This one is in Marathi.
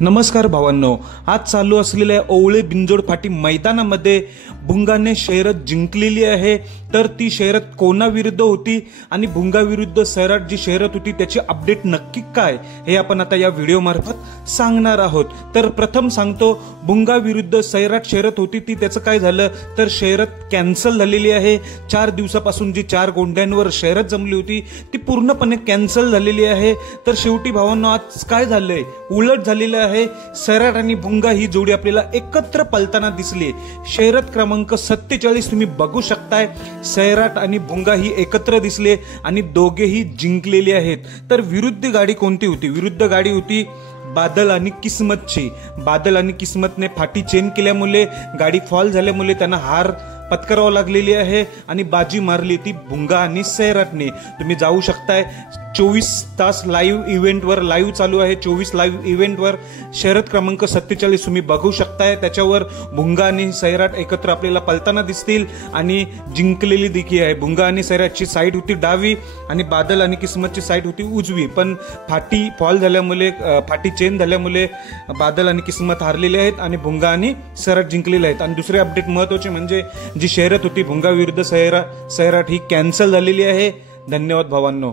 नमस्कार भावांनो, आज चालू असलेल्या ओवळे बिंजोड फाटी मैदानामध्ये भुंगाने शर्यत जिंकलेली आहे। तर ती शर्यत कोणाविरुद्ध होती आणि भुंगा विरुद्ध सैराट जी शर्यत होती त्याची अपडेट नक्की काय हे आपण आता या व्हिडिओ मार्फत सांगणार आहोत। तर प्रथम सांगतो, भुंगा विरुद्ध सैराट शर्यत होती ती त्याचं काय झालं तर शर्यत कॅन्सल झालेली आहे। 4 दिवसापासून जी 4 गोंड्यांवर शर्यत जमली होती ती पूर्णपणे कॅन्सल झालेली आहे। तर शेवटी भावांनो, आज काय झालंय, उलट झालेलं आहे। सैराट आणि भुंगा ही जोडी आपल्याला एकत्र पळताना दिसली। शर्यत क्रमांक 47 तुम्ही बघू शकताय, सैराट आणि भुंगा ही एकत्र दिसले आणि दोघेही जिंकलेले आहेत। तर विरुद्ध गाडी कोणती होती? विरुद्ध गाडी होती बादल आणि किस्मतची। बादल आणि किस्मतने फाटी चेंज केल्यामुळे, गाडी फॉल झाल्यामुळे त्यांना हार पत्करावं लागलेली आहे आणि बाजी मारली ती भुंगा आणि सैराटने। तुम्ही जाऊ शकताय 24 तास लाईव्ह इव्हेंटवर, लाईव्ह चालू आहे 24 लाईव्ह इव्हेंटवर शर्यत क्रमांक 47 तुम्ही बघू शकताय। त्याच्यावर भुंगा आणि सैराट एकत्र आपल्याला पळताना दिसतील आणि जिंकलेली देखील आहे। भुंगा आणि सैराटची साईड होती डावी आणि बादल आणि किस्मतची साईड होती उजवी, पण फाटी फॉल झाल्यामुळे, फाटी चेंज झाल्यामुळे बादल आणि किस्मत हारलेले आहेत आणि भुंगा आणि सैराट जिंकलेले आहेत। आणि दुसरे अपडेट महत्त्वाचे म्हणजे जी शर्यत होती भुंगा विरुद्ध सैराट ही कॅन्सल झालेली आहे। धन्यवाद भावांनो।